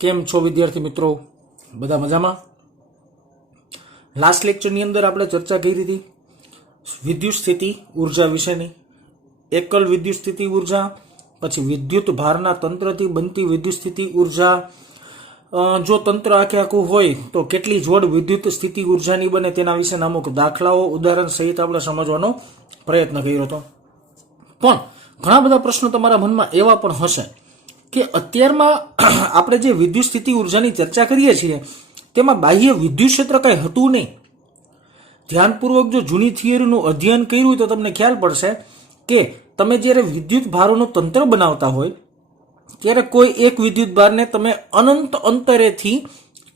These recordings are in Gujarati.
કેમ છો વિદ્યાર્થી મિત્રો? બધા મજામાં? લાસ્ટ લેક્ચરની અંદર આપણે ચર્ચા કરી હતી વિદ્યુત સ્થિતિ ઉર્જા વિશેની. એકલ વિદ્યુત સ્થિતિ ઉર્જા, પછી વિદ્યુત ભારના તંત્રથી બનતી વિદ્યુત સ્થિતિ ઉર્જા. જો તંત્ર આખે આખું હોય તો કેટલી જોડ વિદ્યુત સ્થિતિ ઉર્જાની બને તેના વિશેના અમુક દાખલાઓ ઉદાહરણ સહિત આપણે સમજવાનો પ્રયત્ન કર્યો હતો. પણ ઘણા બધા પ્રશ્નો તમારા મનમાં એવા પણ હશે કે અત્યારમાં આપણે જે વિદ્યુત સ્થિતિ ઉર્જાની ચર્ચા કરીએ છીએ તેમાં બાહ્ય વિદ્યુત ક્ષેત્ર કંઈ હતું નહીં. ધ્યાનપૂર્વક જો જૂની થિયરીનું અધ્યયન કર્યું હોય તો તમને ખ્યાલ પડશે કે તમે જ્યારે વિદ્યુત ભારોનું તંત્ર બનાવતા હોય ત્યારે કોઈ એક વિદ્યુત ભારને તમે અનંત અંતરેથી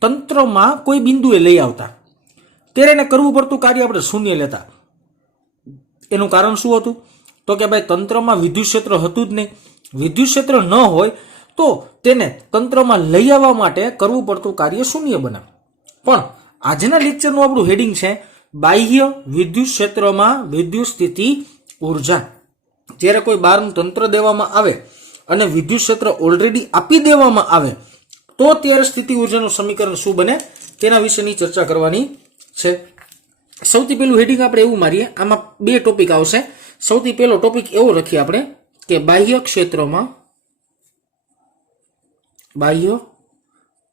તંત્રમાં કોઈ બિંદુએ લઈ આવતા, ત્યારે એને કરવું પડતું કાર્ય આપણે શૂન્ય લેતા. એનું કારણ શું હતું? તો કે ભાઈ તંત્રમાં વિદ્યુત ક્ષેત્ર હતું જ નહીં. વિદ્યુત ક્ષેત્ર ન હોય તો તેને તંત્રમાં લઈ આવવા માટે કરવું પડતું કાર્ય શૂન્ય બને. પણ આજના લેક્ચરનું આપણું હેડિંગ છે બાહ્ય વિદ્યુત ક્ષેત્રમાં વિદ્યુત સ્થિતિ ઉર્જા. જ્યારે કોઈ બહારનું તંત્ર દેવામાં આવે અને વિદ્યુત ક્ષેત્ર ઓલરેડી આપી દેવામાં આવે તો ત્યારે સ્થિતિ ઉર્જાનું સમીકરણ શું બને તેના વિશેની ચર્ચા કરવાની છે. સૌથી પહેલું હેડિંગ આપણે એવું મારીએ, આમાં બે ટોપિક આવશે. સૌથી પહેલો ટોપિક એવો લખીએ આપણે કે બાહ્ય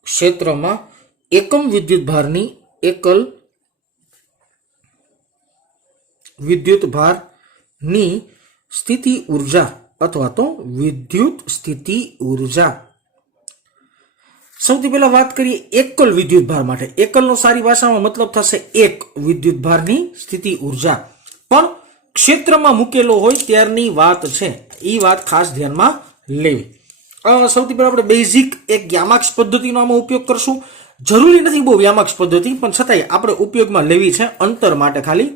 ક્ષેત્રમાં એકમ વિદ્યુત ભારની એકલ વિદ્યુત ભારની સ્થિતિ ઉર્જા અથવા તો વિદ્યુત સ્થિતિ ઉર્જા. સૌથી પહેલા વાત કરીએ એકલ વિદ્યુત ભાર માટે. એકલનો સારી ભાષામાં મતલબ થશે એક વિદ્યુત ભારની સ્થિતિ ઉર્જા. પણ ક્ષેત્રમાં મૂકેલો હોય ત્યારની વાત છે, એ વાત ખાસ ધ્યાનમાં લેવી. સૌથી પહેલા આપણે બેઝિક એક યામાક્ષ પદ્ધતિનો આમાં ઉપયોગ કરશું. જરૂરી નથી બહુ યામાક્ષ પદ્ધતિ, પણ છતાંય આપણે ઉપયોગમાં લેવી છે અંતર માટે ખાલી.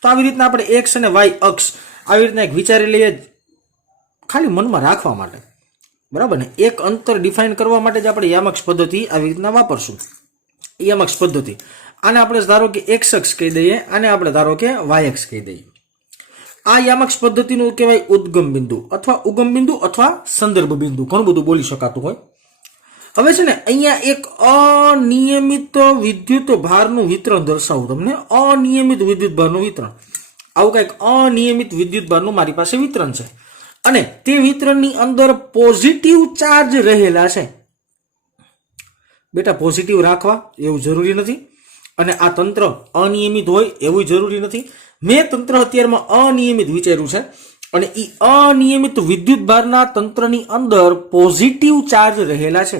તો આવી રીતના આપણે એક્સ અને વાય અક્ષ આવી રીતના એક વિચારી લઈએ, ખાલી મનમાં રાખવા માટે, બરાબર ને. એક અંતર ડિફાઇન કરવા માટે જ આપણે યામાક્ષ પદ્ધતિ આવી રીતના વાપરશું. યામાક્ષ પદ્ધતિ આને આપણે ધારો કે એક્સ અક્ષ કહી દઈએ, આને આપણે ધારો કે વાય અક્ષ કહી દઈએ. આ યામાક્ષ પદ્ધતિનું કહેવાય ઉદ્ગમ બિંદુ અથવા ઉગમ બિંદુ અથવા સંદર્ભ બિંદુ. ઘણું બધું બોલી શકાતું હોય. હવે છે ને અહીંયા એક અનિયમિત વિદ્યુત ભારનું વિતરણ દર્શાવું તમને. અનિયમિત વિદ્યુત ભારનું વિતરણ, આવું કંઈક અનિયમિત વિદ્યુત ભારનું મારી પાસે વિતરણ છે અને તે વિતરણની અંદર પોઝિટિવ ચાર્જ રહેલા છે. બેટા પોઝિટિવ રાખવા એવું જરૂરી નથી અને આ તંત્ર અનિયમિત હોય એવું જરૂરી નથી. મેં તંત્ર અત્યારમાં અનિયમિત વિચાર્યું છે અને એ અનિયમિત વિદ્યુત ભારના તંત્રની અંદર પોઝિટિવ ચાર્જ રહેલા છે.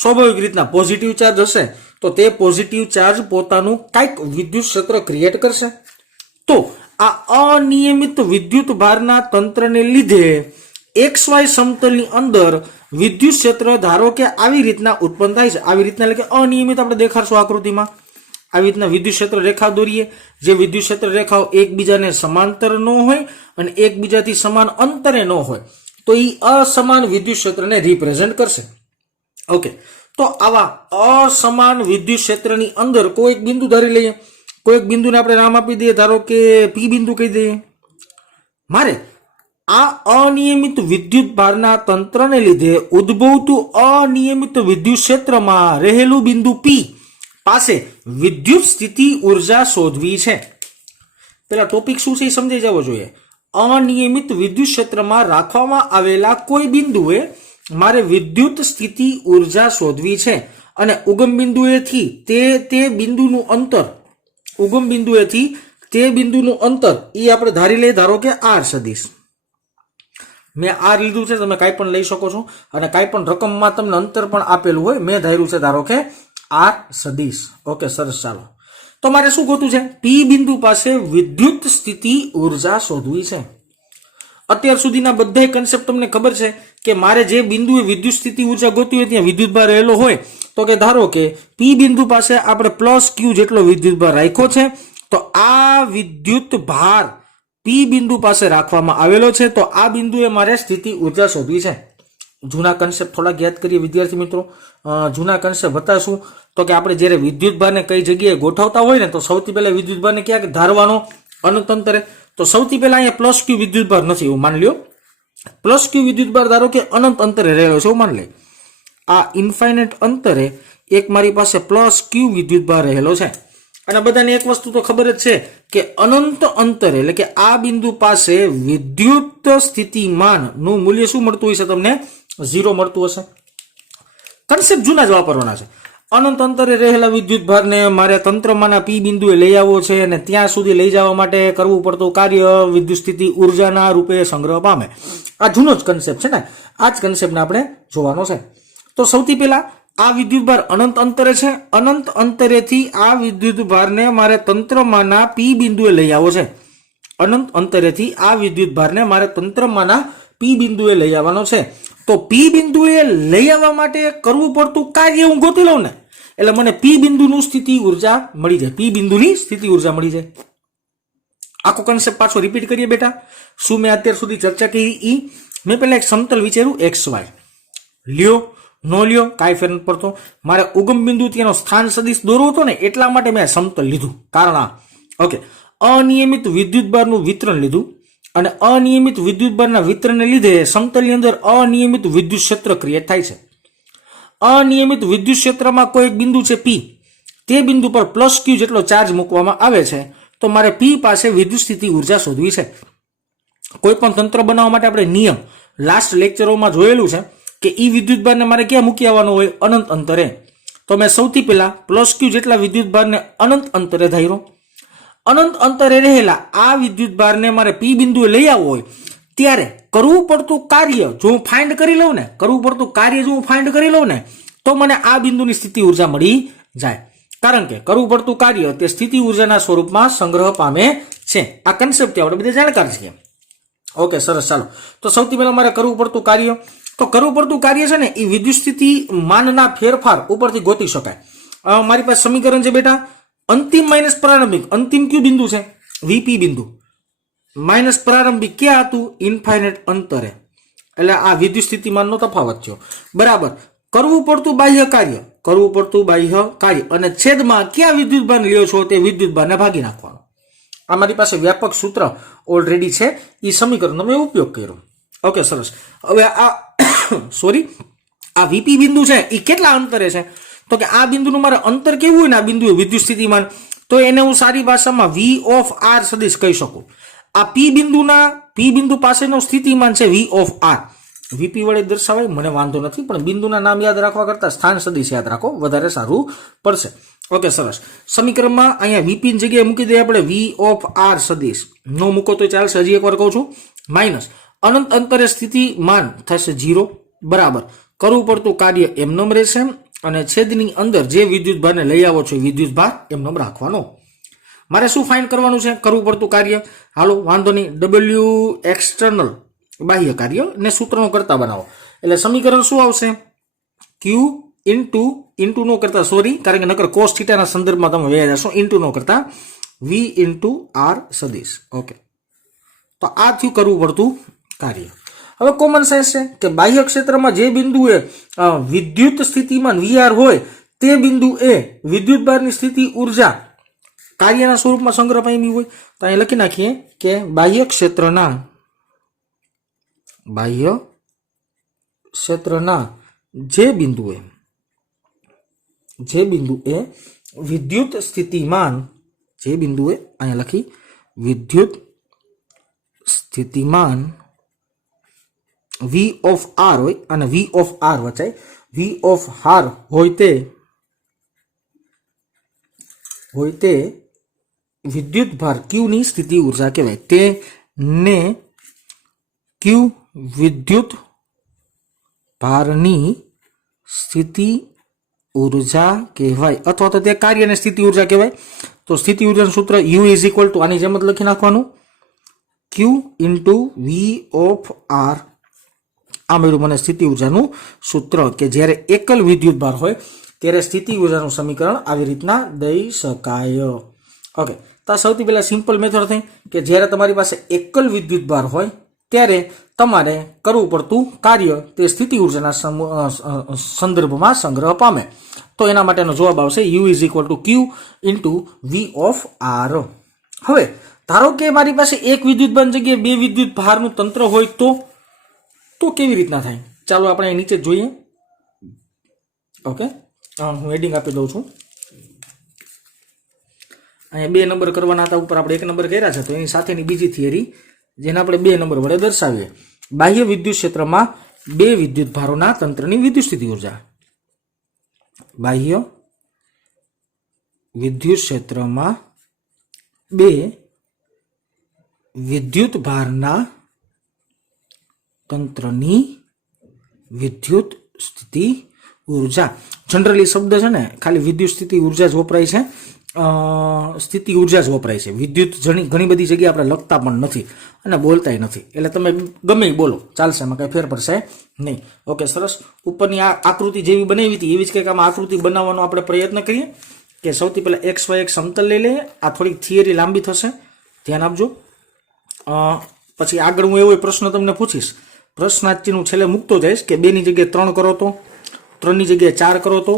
સ્વાભાવિક રીતના પોઝિટિવ ચાર્જ હશે તો તે પોઝિટિવ ચાર્જ પોતાનું કંઈક વિદ્યુત ક્ષેત્ર ક્રિએટ કરશે. તો આ અનિયમિત વિદ્યુત ભારના તંત્રને લીધે એક્સ વાય સમતલની અંદર વિદ્યુત ક્ષેત્ર ધારો કે આવી રીતના ઉત્પન્ન થાય છે. આવી રીતના એટલે કે અનિયમિત આપણે દેખાડશું આકૃતિમાં. આવી રીતના વિદ્યુત ક્ષેત્ર રેખા દોરીએ. જે વિદ્યુત ક્ષેત્ર રેખાઓ એકબીજાને સમાંતર ન હોય અને એકબીજાથી સમાન અંતરે ન હોય તો એ અસમાન વિદ્યુત ક્ષેત્રને રિપ્રેઝેન્ટ કરશે. ઓકે, તો આવા અસમાન વિદ્યુત ક્ષેત્રની અંદર કોઈ એક બિંદુ ધારી લઈએ. કોઈ એક બિંદુને આપણે નામ આપી દઈએ, ધારો કે પી બિંદુ કહી દઈએ. મારે આ અનિયમિત વિદ્યુત ભારના તંત્રને લીધે ઉદ્ભવતું અનિયમિત વિદ્યુત ક્ષેત્રમાં રહેલું બિંદુ પી પાસે વિદ્યુત સ્થિતિ ઉર્જા શોધવી છે. પેલા ટોપિક શું છે એ સમજાઈ જવો જોઈએ. અનિયમિત વિદ્યુત ક્ષેત્રમાં રાખવામાં આવેલા કોઈ બિંદુએ મારે વિદ્યુત સ્થિતિ ઉર્જા શોધવી છે અને ઉગમ બિંદુએથી તે બિંદુનું અંતર, ઉગમ બિંદુએથી તે બિંદુનું અંતર એ આપણે ધારી લઈએ, ધારો કે આર સદીશ. મેં આર લીધું છે, તમે કાંઈ પણ લઈ શકો છો અને કાંઈ પણ રકમમાં તમને અંતર પણ આપેલું હોય. મેં ધાર્યું છે ધારો કે આર સદીશ. ઓકે, સરસ. ચાલો, તો મારે શું ગોતવું છે? પી બિંદુ પાસે વિદ્યુત સ્થિતિ ઉર્જા શોધવી છે. અત્યાર સુધીના બધા કન્સેપ્ટ તમને ખબર છે કે મારે જે બિંદુએ વિદ્યુત સ્થિતિ ઉર્જા ગોતવી હોય ત્યાં વિદ્યુત ભાર રહેલો હોય. તો કે ધારો કે પી બિંદુ પાસે આપણે પ્લસ ક્યુ જેટલો વિદ્યુત ભાર રાખ્યો છે, તો આ વિદ્યુત ભાર પી બિંદુ પાસે રાખવામાં આવેલો છે. તો આ બિંદુએ મારે સ્થિતિ ઉર્જા શોધવી છે. જૂના કન્સેપ્ટ થોડાક યાદ કરીએ વિદ્યાર્થી મિત્રો. જૂના કન્સેપ્ટ બતાવશું તો કે આપણે જ્યારે વિદ્યુત ભારને કઈ જગ્યાએ ગોઠવતા હોય ને તો સૌથી પહેલા વિદ્યુત ભારને ક્યાંક ધારવાનો અનંત અંતરે. તો સૌથી પહેલા અહીંયા પ્લસ ક્યુ વિદ્યુત ભાર નથી એવું માની લ્યો. પ્લસ ક્યુ વિદ્યુત ભાર ધારો કે અનંત અંતરે રહેલો છે એવું માની લે. આ ઇન્ફાઇનાઇટ અંતરે એક મારી પાસે પ્લસ ક્યુ વિદ્યુતભાર રહેલો છે. અને બધાને એક વસ્તુ તો ખબર જ છે કે અનંત અંતરે એટલે કે આ બિંદુ પાસે વિદ્યુત સ્થિતિમાન નું મૂલ્ય શું મળતું હશે? તમને 0 મળતું હશે. કન્સેપ્ટ જૂના જ વાપરવાના છે. અનંત અંતરે રહેલા વિદ્યુત ભારને મારે તંત્રમાંના પી બિંદુએ લઈ આવવો છે અને ત્યાં સુધી લઈ જવા માટે કરવું પડતું કાર્ય વિદ્યુત સ્થિતિ ઉર્જાના રૂપે સંગ્રહ પામે. આ જૂનો જ કન્સેપ્ટ છે ને, આ જ કન્સેપ્ટને આપણે જોવાનો છે. તો સૌથી પહેલા આ વિદ્યુત ભાર અનંત અંતરે છે. અનંત અંતરેથી આ વિદ્યુત ભારને મારે તંત્રમાંના પી બિંદુએ લઈ આવવો છે. અનંત અંતરેથી આ વિદ્યુત ભારને મારે તંત્રમાંના પી બિંદુએ લઈ આવવાનો છે. તો પી બિંદુએ લઈ આવવા માટે કરવું પડતું કાર્ય હું ગોતી લઉં ને, એટલે મને પી બિંદુનું સ્થિતિ ઉર્જા મળી જાય. પી બિંદુની સ્થિતિ ઉર્જા મળી જાય. આખો કન્સેપ્ટ પાછો રિપીટ કરીએ બેટા. શું મેં અત્યાર સુધી ચર્ચા કરી? મેં પહેલા એક સમતલ વિચાર્યું XY. લ્યો નો લ્યો કાંઈ ફેર નથી પડતો. મારે ઉગમ બિંદુ તેનો સ્થાન સદિશ દોરવો હતો ને, એટલા માટે મેં સમતલ લીધું. કારણ આ ઓકે, અનિયમિત વિદ્યુતભારનું વિતરણ લીધું અને અનિયમિત વિદ્યુતભારના વિતરણને લીધે સમતલની અંદર અનિયમિત વિદ્યુત ક્ષેત્ર ક્રિએટ થાય છે. અનિયમિત વિદ્યુત ક્ષેત્રમાં કોઈ એક બિંદુ છે P, તે બિંદુ પર પ્લસ Q જેટલો ચાર્જ મૂકવામાં આવે છે. તો મારે P પાસે વિદ્યુત સ્થિતિ ઉર્જા શોધવી છે. કોઈ પણ તંત્ર બનાવવા માટે આપણે નિયમ લાસ્ટ લેક્ચરોમાં જોયેલું છે કે ઈ વિદ્યુતભારને મારે ક્યાં મૂકી આવવાનો હોય? અનંત અંતરે. તો મેં સૌથી પહેલા પ્લસ Q જેટલા વિદ્યુતભારને અનંત અંતરે ધાર્યો. અનંત અંતરે રહેલા આ વિદ્યુતભારને મારે પી બિંદુએ લઈ આવવો હોય ત્યારે કરવું પડતું કાર્ય જો હું ફાઇન્ડ કરી લઉં ને, તો મને આ બિંદુની સ્થિતિ ઉર્જા મળી જાય. કારણ કે કરવું પડતું કાર્ય તે સ્થિતિ ઉર્જાના સ્વરૂપમાં સંગ્રહ પામે છે. આ કન્સેપ્ટથી આપણે બધા જાણકાર છીએ. ઓકે, સરસ. ચાલો, તો સૌથી પહેલા મારે કરવું પડતું કાર્ય છે ને એ વિદ્યુત સ્થિતિ માનના ફેરફાર ઉપરથી ગોતી શકાય. મારી પાસે સમીકરણ છે બેટા, અંતિમ માઇનસ પ્રારંભિક. અંતિમ કયું બિંદુ છે? વીપી બિંદુ. માઇનસ પ્રારંભિક ક્યાં હતું? ઇન્ફાઇનાઇટ અંતરે. એટલે આ વિદ્યુત સ્થિતિમાનનો તફાવત થયો. બરાબર. કરવું પડતું બાહ્ય કાર્ય અને છેદમાં ક્યાં વિદ્યુતભાર લ્યો છો તે વિદ્યુતભારને ભાગી નાખવાનો. આ મારી પાસે વ્યાપક સૂત્ર ઓલરેડી છે, એ સમીકરણનો મેં ઉપયોગ કર્યો. ઓકે, સરસ. હવે આ વીપી બિંદુ છે એ કેટલા અંતરે છે? તો કે આ બિંદુનું મારે અંતર કેવું હોય ને આ બિંદુ વિદ્યુત સ્થિતિમાન, તો એને હું સારી ભાષામાં V of R સદિશ કહી શકું. આ પી બિંદુ પાસેનું સ્થિતિમાન છે V of R. વીપી વડે દર્શાવાય મને વાંધો નથી, પણ બિંદુના નામ યાદ રાખવા કરતા સ્થાન સદિશ યાદ રાખો, વધારે સારું પડશે. ઓકે, સરસ. સમીકરણમાં અહીંયા વીપી ની જગ્યાએ મૂકી દઈએ આપણે V of R સદિશ. નો મૂકો તો ચાલશે. હજી એકવાર કહું છું, માઇનસ અનંત અંતરે સ્થિતિમાન થશે 0. બરાબર. કરવું પડતું કાર્ય એમનેમ રહેશે અને છેદની અંદર જે વિદ્યુતભારને લઈ આવો છો એ વિદ્યુતભાર એમનેમ રાખવાનો. મારે શું ફાઇન્ડ કરવાનું છે? કરવું પડતું કાર્ય. હાલો, વાંધો નહીં. W એક્સટર્નલ બાહ્ય કાર્ય ને સૂત્રનો કરતા બનાવો. એટલે સમીકરણ શું આવશે? Q ઇન્ટુ નો કરતા, સોરી, કારણ કે નકર કોસ થીટાના સંદર્ભમાં તમે વ્યાજ જશો. ઇન્ટુ નો કરતા V ઇન્ટુ R સદિશ. ઓકે, તો આ થયું કરવું પડતું કાર્ય. હવે કોમન સેન્સ છે કે બાહ્ય ક્ષેત્રમાં જે બિંદુએ વિદ્યુત સ્થિતિમાન VR હોય તે બિંદુએ વિદ્યુતભારની સ્થિતિ ઉર્જા કાર્યના સ્વરૂપમાં સંગ્રહ પામી હોય. તો અહીં લખી નાખીએ કે બાહ્ય ક્ષેત્રના જે બિંદુએ વિદ્યુત સ્થિતિમાન, અહીંયા લખી વિદ્યુત સ્થિતિમાન V of R હોય અને V of R વચાય. V of R હોય તે વિદ્યુતભાર Q ની સ્થિતિ ઉર્જા કહેવાય. તેને Q વિદ્યુત ભારની સ્થિતિ ઉર્જા કહેવાય, અથવા તો તે કાર્યને સ્થિતિ ઉર્જા કહેવાય. તો સ્થિતિ ઉર્જાનું સૂત્ર U ઇઝ ઇક્વલ ટુ આની જેમ જ લખી નાખવાનું, Q into V of R. આ મળ્યું મને સ્થિતિ ઉર્જાનું સૂત્ર, કે જ્યારે એકલ વિદ્યુતભાર હોય ત્યારે સ્થિતિ ઉર્જાનું સમીકરણ આવી રીતના દઈ શકાય. ઓકે, તો સૌથી પહેલા સિમ્પલ મેથડ થઈ કે જ્યારે તમારી પાસે એકલ વિદ્યુતભાર હોય ત્યારે તમારે કરવું પડતું કાર્ય તે સ્થિતિ ઉર્જાના સંદર્ભમાં સંગ્રહ પામે. તો એના માટેનો જવાબ આવશે U is equal to Q into V of R. હવે ધારો કે મારી પાસે એક વિદ્યુતભારની જગ્યાએ બે વિદ્યુતભારનું તંત્ર હોય તો કેવી રીતના થાય? ચાલો આપણે નીચે જોઈએ. ઓકે, હું હેડિંગ આપી દઉં છું. અહીંયા 2 નંબર કરવાના હતા, ઉપર આપણે 1 નંબર કર્યા છે, તો એની સાથેની બીજી થિયરી જેને આપણે 2 નંબર વડે દર્શાવીએ. બાહ્ય વિદ્યુત ક્ષેત્રમાં 2 વિદ્યુત ભારોના તંત્રની વિદ્યુત સ્થિતિ ઉર્જા. બાહ્ય વિદ્યુત ક્ષેત્રમાં 2 વિદ્યુત ભારના તંત્રની વિદ્યુત સ્થિતિ ઉર્જા. જનરલી શબ્દ છે ને ખાલી વિદ્યુત સ્થિતિ ઉર્જા જ વપરાય છે, સ્થિતિ ઉર્જા જ વપરાય છે. વિદ્યુત ઘણી બધી જગ્યાએ આપણે લખતા પણ નથી અને બોલતાય નથી, એટલે તમે ગમે બોલો ચાલશે, એમાં કઈ ફેર પડશે નહીં. ઓકે, સરસ. ઉપરની આ આકૃતિ જેવી બનાવી હતી એવી જ કંઈક આમાં આકૃતિ બનાવવાનો આપણે પ્રયત્ન કરીએ. કે સૌથી પહેલા XY એક સમતલ લઈ લઈએ. આ થોડીક થિયરી લાંબી થશે, ધ્યાન આપજો. પછી આગળ હું એવો પ્રશ્ન તમને પૂછીશ, પ્રશ્નાર્થનું છેલ્લે મૂકતો જઈશ કે 2 ની જગ્યાએ 3 કરો તો, 3 ની જગ્યાએ 4 કરો તો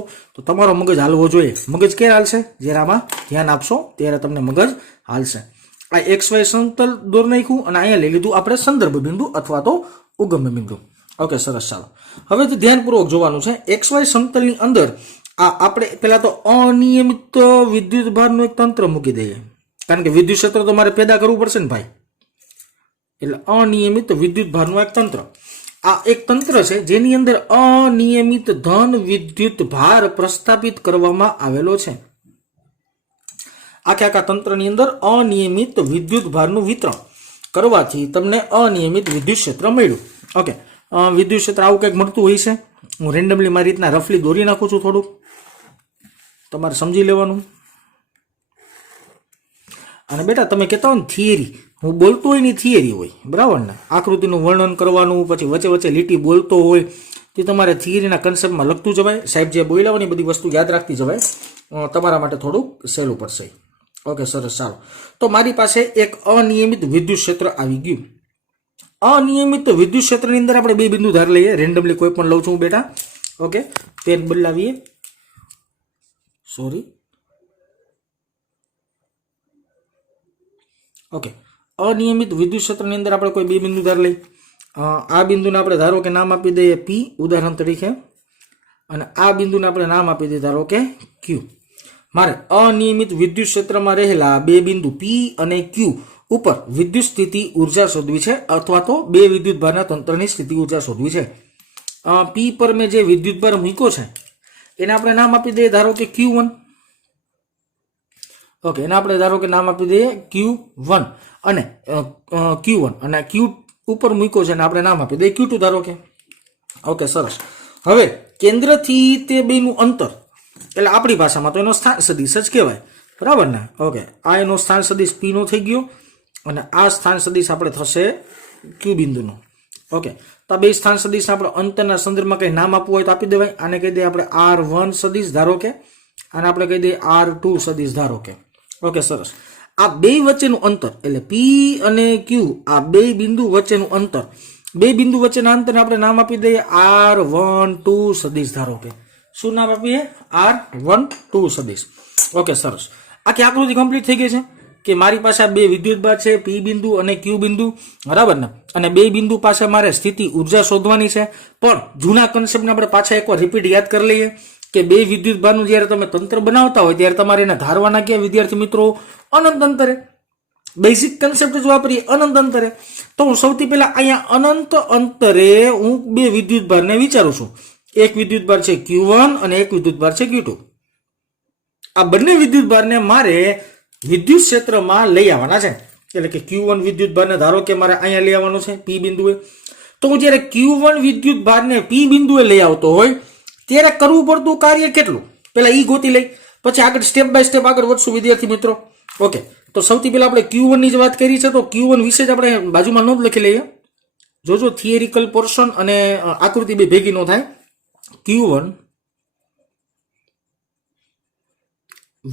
તમારો મગજ હાલવો જોઈએ. મગજ ક્યારે હાલશે? જ્યારે આમાં ધ્યાન આપશો ત્યારે તમને મગજ હાલશે. આ XY સમતલ દોર નાખ્યું અને અહીંયા લઈ લીધું આપણે સંદર્ભ બિંદુ અથવા તો ઉગમ બિંદુ. ઓકે, સરસ. ચાલો હવે તો ધ્યાનપૂર્વક જોવાનું છે. XY સમતલની અંદર આપણે પહેલા તો અનિયમિત વિદ્યુત ભારનું એક તંત્ર મૂકી દઈએ, કારણ કે વિદ્યુત ક્ષેત્ર તો મારે પેદા કરવું પડશે ને ભાઈ. એટલે અનિયમિત વિદ્યુત ભારનું એક તંત્ર. આ એક તંત્ર છે જેની અંદર અનિયમિત ધન વિદ્યુત ભાર પ્રસ્થાપિત કરવામાં આવેલો છે. આખા તંત્રની અંદર અનિયમિત વિદ્યુત ભારનું વિતરણ કરવાથી તમને અનિયમિત વિદ્યુત ક્ષેત્ર મળ્યું. ઓકે, વિદ્યુત ક્ષેત્ર આવું કંઈક મળતું હોય છે. હું રેન્ડમલી મારી રીતના રફલી દોરી નાખું છું, થોડુંક તમારે સમજી લેવાનું. અને બેટા તમે કહેતા હો ને થિયરી, હું બોલતો હોય ની થિયરી હોય, બરાબર ને? આકૃતિનું વર્ણન કરવાનું, પછી વચ્ચે વચ્ચે લીટી બોલતો હોય, તે તમારે થિયરીના કન્સેપ્ટમાં લખતું જવાય. સાહેબ જે બોલ્યા હોય ને બધી વસ્તુ યાદ રાખતી જવાય, તમારા માટે થોડુંક સહેલું પડશે. ઓકે, સરસ. ચાલો, તો મારી પાસે એક અનિયમિત વિદ્યુત ક્ષેત્ર આવી ગયું. અનિયમિત વિદ્યુત ક્ષેત્રની અંદર આપણે 2 બિંદુ ધાર લઈએ. રેન્ડમલી કોઈ પણ લઉં છું બેટા. ઓકે, પેન બદલાવીએ. સોરી. ઓકે, અનિયમિત વિદ્યુત ક્ષેત્રની અંદર આપણે કોઈ 2 બિંદુ ધાર લઈ. આ બિંદુને આપણે ધારો કે નામ આપી દઈએ P ઉદાહરણ તરીકે, અને આ બિંદુને આપણે નામ આપી દઈએ ધારો કે Q. મારે અનિયમિત વિદ્યુત ક્ષેત્રમાં રહેલા 2 બિંદુ P અને Q ઉપર વિદ્યુત સ્થિતિ ઉર્જા શોધવી છે, અથવા તો 2 વિદ્યુત ભારના તંત્રની સ્થિતિ ઉર્જા શોધવી છે. P પર મેં જે વિદ્યુત ભાર મૂક્યો છે એને આપણે નામ આપી દઈએ ધારો કે Q1. ઓકે, એને આપણે ધારો કે નામ આપી દઈએ Q1 અને Q1, અને Q ઉપર મૂક્યો છે અને આપણે નામ આપી દઈએ Q2 ધારો કે. ઓકે, સરસ. હવે કેન્દ્રથી તે બેનું અંતર, એટલે આપણી ભાષામાં તો એનો સ્થાન સદિશ જ કહેવાય, બરાબર ને? ઓકે, આ એનો સ્થાન સદિશ P નો થઈ ગયો, અને આ સ્થાન સદિશ આપણે થશે Q બિંદુનો. ઓકે, તો આ 2 સ્થાન સદિશ આપણે અંતરના સંદર્ભમાં કંઈ નામ આપવું હોય તો આપી દેવાય. આને કહી દઈએ આપણે R1 સદિશ ધારો કે, આને આપણે કહી દઈએ R2 સદિશ ધારો કે. ઓકે, સરસ. આ 2 વચ્ચેનું અંતર એટલે P અને Q, આ 2 બિંદુ વચ્ચેનું અંતર, 2 બિંદુ વચ્ચેના અંતરને આપણે નામ આપી દઈએ R12 સદિશ ધારો કે. શું નામ આપીએ? R12 સદિશ. ઓકે, સરસ. આખી આકૃતિ કમ્પ્લીટ થઈ ગઈ છે કે મારી પાસે આ 2 વિદ્યુત ભાર છે, P બિંદુ અને Q બિંદુ, બરાબર ને? અને 2 બિંદુ પાસે મારે સ્થિતિ ઉર્જા શોધવાની છે. પણ જૂના કન્સેપ્ટને આપણે પાછા એકવાર રિપીટ યાદ કરી લઈએ કે 2 વિદ્યુત ભારનું જ્યારે તમે તંત્ર બનાવતા હોય ત્યારે તમારે એને ધારવાના ક્યાં વિદ્યાર્થી મિત્રો? અનંત અંતરે. બેઝિક કન્સેપ્ટ જ વાપરીએ, અનંત અંતરે. તો હું સૌથી પહેલા અહીંયા અનંત અંતરે હું 2 વિદ્યુત ભારને વિચારું છું. એક વિદ્યુત ભાર છે Q1 અને એક વિદ્યુત ભાર છે Q2. આ બંને વિદ્યુત ભારને મારે વિદ્યુત ક્ષેત્રમાં લઈ આવવાના છે. એટલે કે Q1 વિદ્યુત ભારને ધારો કે મારે અહીંયા લઈ આવવાનો છે P બિંદુએ. તો હું જ્યારે Q1 વિદ્યુત ભારને P બિંદુએ લઈ આવતો હોય ત્યારે કરવું પડતું કાર્ય કેટલું? પહેલા ઈ ગોતી લઈ, પછી આગળ સ્ટેપ બાય સ્ટેપ આગળ વધશું વિદ્યાર્થી મિત્રો. ઓકે, તો સૌથી પહેલા આપણે Q1 ની જ વાત કરી છે, તો Q1 વિશે જ આપણે બાજુમાં નોંધ લખી લઈએ. જોજો થિયરિકલ પોર્શન અને આકૃતિ બે ભેગી ન થાય. Q1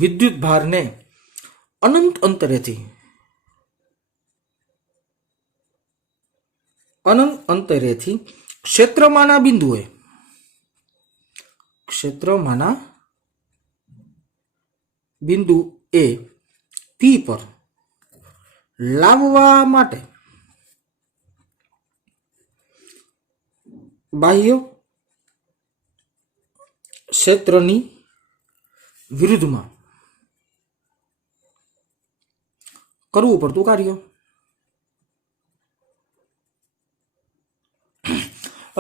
વિદ્યુત ભારને અનંત અંતરેથી ક્ષેત્રમાંના બિંદુ એ P પર લાવવા માટે બાહ્ય ક્ષેત્રની વિરુદ્ધમાં કરવું પડતું કાર્ય.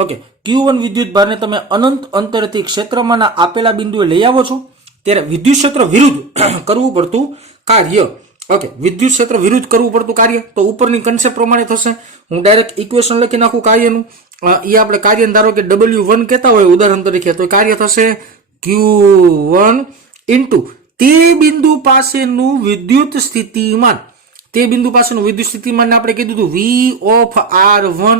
ઓકે, Q1 વિદ્યુત ભારને તમે અનંત અંતરથી ક્ષેત્રમાંના આપેલા બિંદુએ લઈ આવો છો ત્યારે વિદ્યુત ક્ષેત્ર વિરુદ્ધ કરવું પડતું કાર્ય. ઓકે, વિદ્યુત ક્ષેત્ર વિરુદ્ધ કરવું પડતું કાર્ય તો ઉપરની કન્સેપ્ટ પ્રમાણે થશે. હું ડાયરેક્ટ ઇક્વેશન લખી નાખું કાર્યનું. એ આપણે કાર્ય ધારો કે W1 કહેતા હોય ઉદાહરણ તરીકે, તો કાર્ય થશે Q1 ઇન્ટુ તે બિંદુ પાસેનું વિદ્યુત સ્થિતિમાન. તે બિંદુ પાસેનું વિદ્યુત સ્થિતિમાન આપણે કીધું હતું V ઓફ R1.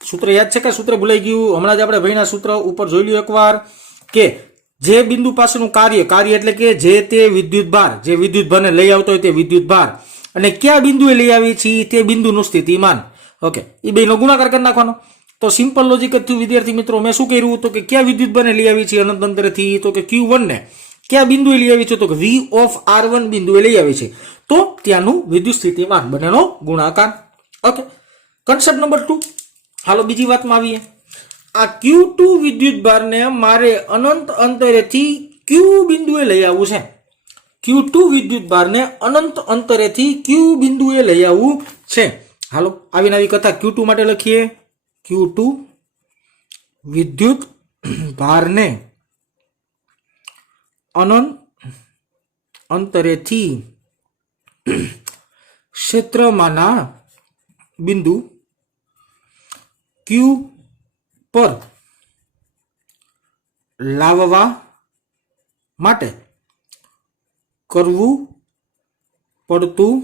સૂત્ર યાદ છે કે સૂત્ર ભૂલાઈ ગયું? હમણાં જ આપણે ભણ્યા સૂત્ર ઉપર જોઈ લ્યો એકવાર કે જે બિંદુ પાસેનું કાર્ય એટલે કે જે તે વિદ્યુત ભાર, જે વિદ્યુત ભારને લઈ આવતો હોય તે વિદ્યુત ભાર, અને કયા બિંદુએ લઈ આવી છીએ તે બિંદુનું સ્થિતિમાન. ઓકે, એ બેનો ગુણાકાર કરી નાખવાનો. તો સિમ્પલ લોજિક જ થયું વિદ્યાર્થી મિત્રો. મેં શું કર્યું તો કે કયા વિદ્યુત ભારને લઈ આવી છીએ અનંત અંતરેથી, તો કે Q1 ને કયા બિંદુએ લઈ આવી છે તો કે V ઓફ R1 બિંદુએ લઈ આવી છે, તો ત્યાંનું વિદ્યુત સ્થિતિમાન બંનેનો ગુણાકાર. Okay, concept number 2. હાલો બીજી વાતમાં આવીએ. આ Q2 વિદ્યુત ભારને મારે અનંત અંતરેથી Q બિંદુએ લઈ આવવું છે. Q2 વિદ્યુત ભારને અનંત અંતરેથી Q બિંદુએ લઈ આવવું છે. હાલો આવીને આવી કથા Q2 માટે લખીએ. Q2 વિદ્યુત ભારને અનંત અંતરેથી ક્ષેત્રમાંના બિંદુ Q પર લાવવા માટે કરવું પડતું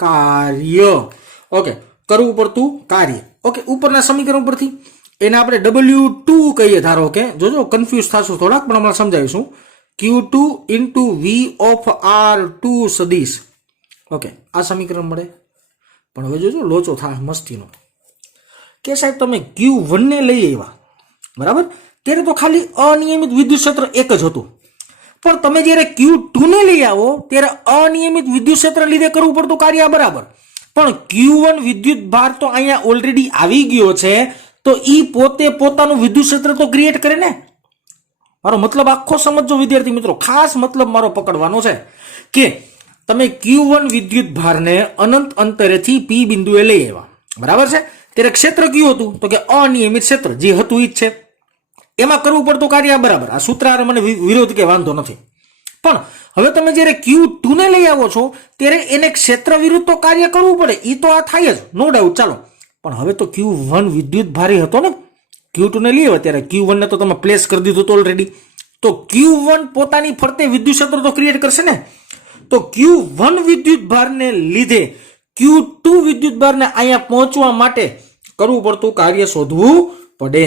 કાર્ય. ઓકે, કરવું પડતું કાર્ય. ઓકે, ઉપરના સમીકરણ પરથી એને આપણે W2 કહીએ ધારો કે, જોજો કન્ફ્યુઝ થશો થોડાક પણ હમણાં સમજાવીશું. Q2 into V of R2 સદીશ. ઓકે, આ સમીકરણ મળે. પણ હવે જોજો લોચો થાય મસ્તીનો કે સાહેબ તમે Q1 ને લઈ આવ્યા બરાબર, ત્યારે તો ખાલી અનિયમિત વિદ્યુત ક્ષેત્ર એક જ હતું. પણ તમે જ્યારે Q2 ને લઈ આવો ત્યારે અનિયમિત વિદ્યુત ક્ષેત્ર લીધે કરવું પડતું કાર્ય બરાબર. પણ Q1 વિદ્યુત ભાર તો અહીંયા ઓલરેડી આવી ગયો છે, તો ઈ પોતે પોતાનું વિદ્યુત ક્ષેત્ર તો ક્રિએટ કરે ને. મારો મતલબ આખો સમજો વિદ્યાર્થી મિત્રો, ખાસ મતલબ મારો પકડવાનો છે કે તમે Q1 વિદ્યુત ભારને અનંત અંતરેથી P બિંદુએ લઈ આવ્યા બરાબર છે, ત્યારે ક્ષેત્ર કયું હતું તો કે અનિયમિત ક્ષેત્ર જે હતું ઈ જ છે. એમાં કરવું પડતું કાર્ય બરાબર. આ સૂત્ર મને વિરોધ કે વાંધો નથી. પણ હવે તમે જ્યારે Q2 ને લઈ આવો છો ત્યારે એને ક્ષેત્ર વિરુદ્ધ તો કાર્ય કરવું પડે, ઈ તો આ થાય જ નો ડાઉટ. ચાલો, પણ હવે તો Q1 વિદ્યુત ભારી હતો ને, Q2 ને લઈ આવ્યા ત્યારે Q1 ને તો તમે પ્લેસ કરી દીધું તો ઓલરેડી, તો Q1 પોતાની ફરતે વિદ્યુત ક્ષેત્ર તો ક્રિએટ કરશે ને. તો Q1 વિદ્યુત ભારને લીધે Q2 વિદ્યુત ભારને અહીંયા પહોંચવા માટે કરવું પડતું કાર્ય શોધવું પડે.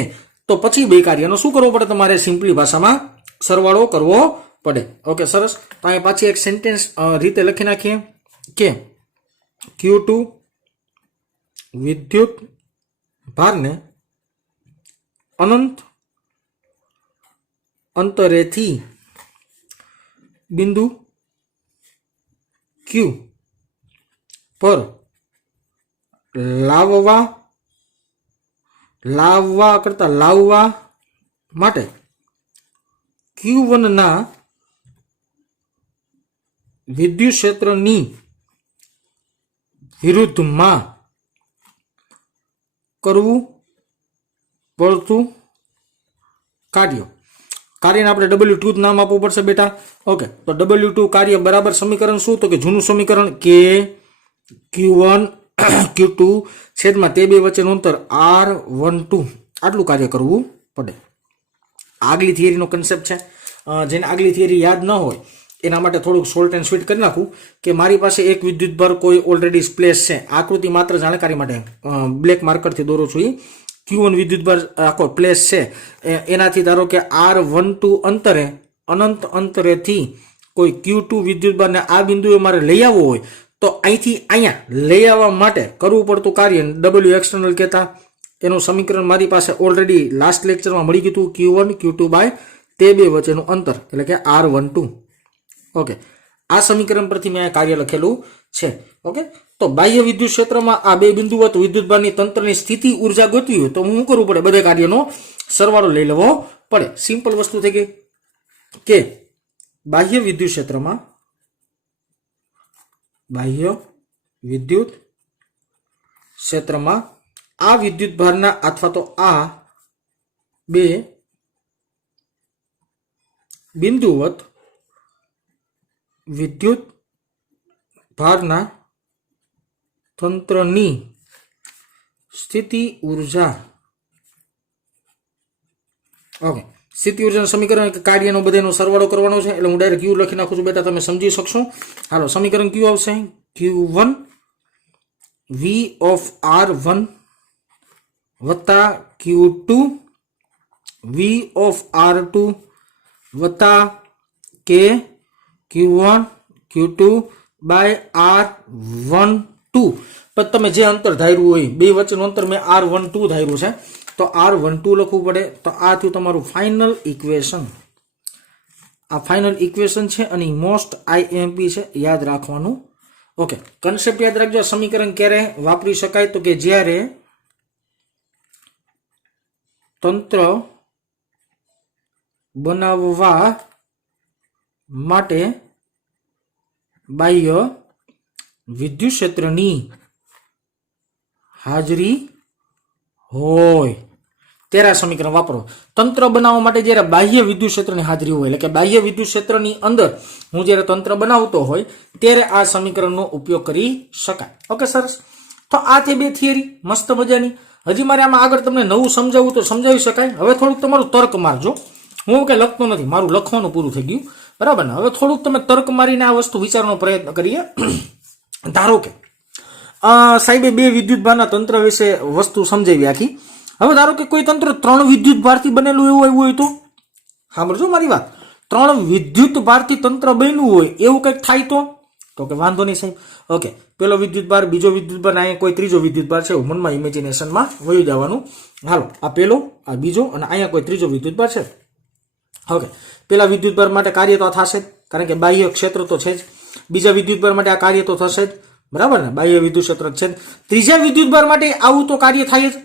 તો પછી બે કાર્યનો શું કરવું પડે? તમારે સિમ્પલી ભાષામાં સરવાળો કરવો પડે. ઓકે, સરસ. તો અહીંયા પાછી એક સેન્ટેન્સ રીતે લખી નાખીએ કે Q2 વિદ્યુત ભારને અનંત અંતરેથી બિંદુ Q પર લાવવા માટે Q1 ના વિદ્યુત ક્ષેત્રની વિરુદ્ધમાં કરવું પડતું કાર્ય. કાર્યને આપણે W2 જ નામ આપવું પડશે બેટા. ઓકે, તો W2 કાર્ય બરાબર સમીકરણ શું? તો કે જૂનું સમીકરણ કે Q1 Q2 છેદમાં તે બે વચ્ચેનું અંતર R12 આટલું કાર્ય કરવું પડે. આગલી થિયરીનો કન્સેપ્ટ છે. જેને આગલી થિયરી યાદ ન હોય એના માટે થોડુંક સોલ્ટ એન્ડ સ્વીટ કરી નાખું કે મારી પાસે એક વિદ્યુત ભાર કોઈ ઓલરેડી પ્લેસ છે. આકૃતિ માત્ર જાણકારી માટે બ્લેક માર્કરથી દોરું છું. Q1 વિદ્યુત ભાર આખો પ્લેસ છે, એનાથી ધારો કે R12 અંતરે અનંત અંતરેથી કોઈ Q2 વિદ્યુત ભારને આ બિંદુએ મારે લઈ આવવો હોય તો અહીંથી અહીંયા લઈ આવવા માટે કરવું પડતું કાર્ય W એક્સટર્નલ કહેતા. એનું સમીકરણ મારી પાસે ઓલરેડી લાસ્ટ લેક્ચરમાં મળી ગયું હતું. Q1 Q2 બાય તે બે વચ્ચેનું અંતર એટલે કે R12. ઓકે, આ સમીકરણ પરથી મેં કાર્ય લખેલું છે. ઓકે, તો બાહ્ય વિદ્યુત ક્ષેત્રમાં આ બે બિંદુવત વિદ્યુતભારની તંત્રની સ્થિતિ ઉર્જા ગોતવી હોય તો હું કરવું પડે? બધા કાર્યનો સરવાળો લઈ લેવો પડે. સિમ્પલ વસ્તુ થઈ ગઈ કે બાહ્ય વિદ્યુત ક્ષેત્રમાં આ વિદ્યુત ભારના અથવા તો આ બે બિંદુવત વિદ્યુત ભારના તંત્રની સ્થિતિ ઉર્જા, ઓકે, સ્થિતિ ઉર્જાનું સમીકરણ કાર્યનો બધાનો સરવાળો કરવાનો છે એટલે હું ડાયરેક્ટ ક્યુ લખી નાખું છું બેટા, તમે સમજી શકશો. હાલો, સમીકરણ ક્યુ આવશે Q1 V of R1 વત્તા Q2 V of R2 વત્તા K Q1 Q2 by R12. પણ તમે જે અંતર ધાર્યું હોય બે વચ્ચેનું અંતર મેં R12 ધાર્યું છે તો R12 લખવું પડે. તો આ થયું તમારું ફાઇનલ ઇક્વેશન. આ ફાઇનલ ઇક્વેશન છે અને મોસ્ટ IMP છે, યાદ રાખવાનું. ઓકે, કન્સેપ્ટ યાદ રાખજો. સમીકરણ ક્યારે વાપરી શકાય? તો કે જ્યારે તંત્ર બનાવવા માટે બાહ્ય વિદ્યુત ક્ષેત્રની હાજરી હોય ત્યારે આ સમીકરણ વાપરો. તંત્ર બનાવવા માટે જ્યારે બાહ્ય વિદ્યુત ક્ષેત્રની હાજરી હોય એટલે કે બાહ્ય વિદ્યુત ક્ષેત્રની અંદર હું જ્યારે તંત્ર બનાવતો હોય ત્યારે આ સમીકરણનો ઉપયોગ કરી શકાય. ઓકે, સરસ. તો આ તે બે થિયરી મસ્ત મજાની. હજી મારે આમાં આગળ તમને નવું સમજાવવું તો સમજાવી શકાય. હવે થોડુંક તમારું તર્ક મારજો. હું કઈ લખતો નથી, મારું લખવાનું પૂરું થઈ ગયું, બરાબર ને? હવે થોડુંક તમે તર્ક મારીને આ વસ્તુ વિચારવાનો પ્રયત્ન કરીએ. ધારો કે સાહેબે બે વિદ્યુત ભારના તંત્ર વિશે વસ્તુ સમજાવી આખી. હવે ધારો કે કોઈ તંત્ર 3 વિદ્યુત ભારથી બનેલું એવું હોય તો સાંભળજો મારી વાત. 3 વિદ્યુત ભારથી તંત્ર બન્યું હોય એવું કંઈક થાય તો કે વાંધો નહીં સાહેબ. ઓકે, પેલો વિદ્યુત ભાર, બીજો વિદ્યુત ભાર, અહીંયા કોઈ ત્રીજો વિદ્યુત ભાર છે એવું મનમાં ઇમેજિનેશનમાં વહી જવાનું. હાલો, આ પેલો, આ બીજો અને અહીંયા કોઈ ત્રીજો વિદ્યુત ભાર છે. ઓકે, પેલા વિદ્યુત ભાર માટે કાર્ય તો થશે કારણ કે બાહ્ય ક્ષેત્ર તો છે જ. બીજા વિદ્યુત ભાર માટે આ કાર્ય તો થશે જ, બરાબર ને? બાહ્ય વિદ્યુત ક્ષેત્ર છે. ત્રીજા વિદ્યુત ભાર માટે આવું તો કાર્ય થાય જ.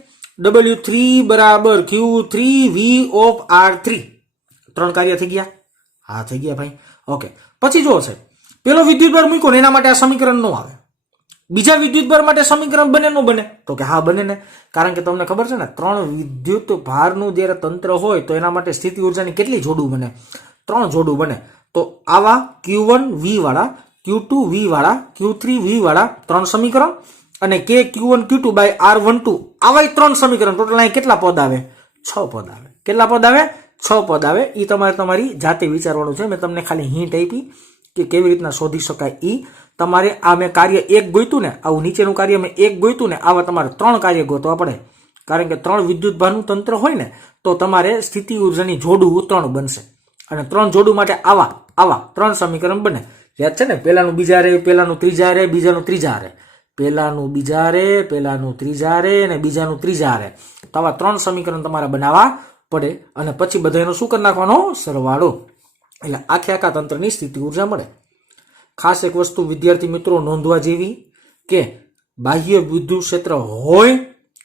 W3 બરાબર Q3 V of R3. 3 કાર્ય થઈ ગયા? હા, થઈ ગયા ભાઈ. ઓકે, પછી જો છે પેલો વિદ્યુત ભાર મૂક્યો ને એના માટે આ સમીકરણ ન આવે. બીજા વિદ્યુત ભાર માટે સમીકરણ બને ન બને? તો કે હા, બને ને. કારણ કે તમને ખબર છે ને 3 વિદ્યુત ભારનું જ્યારે તંત્ર હોય તો એના માટે સ્થિતિ ઉર્જાની કેટલી જોડું બને? 3 જોડું બને. તો આવા Q1 V વાળા, Q2 V વાળા, Q3 V વાળા 3 સમીકરણ અને K Q1 Q2 by R12 આવા 3 સમીકરણ. ટોટલ અહીં કેટલા પદ આવે? 6 પદ આવે. કેટલા પદ આવે? 6 પદ આવે. એ તમારે તમારી જાતે વિચારવાનું છે. મેં તમને ખાલી હિન્ટ આપી કે કેવી રીતના શોધી શકાય. એ તમારે આ મેં કાર્ય 1 ગોઈતું ને, આવું નીચેનું કાર્ય મેં 1 ગોઈતું ને, આવા તમારે 3 કાર્ય ગોતવા પડે. કારણ કે 3 વિદ્યુત ભારનું તંત્ર હોય ને તો તમારે સ્થિતિ ઉર્જાની જોડું 3 બનશે અને 3 જોડું માટે આવા 3 સમીકરણ બને. યાદ છે ને? પેલાનું બીજા રે, પેલાનું ત્રીજા રે, બીજાનું ત્રીજા રે, પેલાનું બીજા રે, પેલાનું ત્રીજા રે અને બીજાનું ત્રીજા રે. તો આવા 3 સમીકરણ તમારે બનાવવા પડે અને પછી બધાનો શું કરી નાખવાનો? સરવાળો. એટલે આખા તંત્રની સ્થિતિ ઉર્જા મળે. ખાસ એક વસ્તુ વિદ્યાર્થી મિત્રો નોંધવા જેવી કે બાહ્ય વિદ્યુત ક્ષેત્ર હોય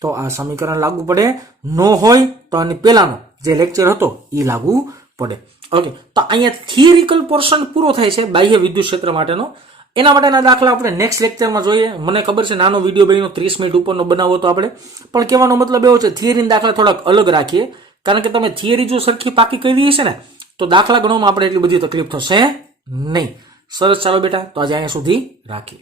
તો આ સમીકરણ લાગુ પડે, ન હોય તો આની પહેલાનો જે લેક્ચર હતો એ લાગુ પડે. ઓકે, તો અહીંયા થિયરિકલ પોર્શન પૂરો થાય છે બાહ્ય વિદ્યુત ક્ષેત્ર માટેનો. એના માટેના દાખલા આપણે નેક્સ્ટ લેક્ચરમાં જોઈએ. મને ખબર છે નાનો વિડીયો બન્યો 30 મિનિટ ઉપરનો બનાવો તો આપણે, પણ કહેવાનો મતલબ એવો છે થિયરીના દાખલા થોડાક અલગ રાખીએ. કારણ કે તમે થિયરી જો સરખી પાકી કરી હશે ને તો દાખલા ગણવામાં આપણે એટલી બધી તકલીફ થશે નહીં. સરસ, ચાલો બેટા, તો આજે અહીંયા સુધી રાખીએ.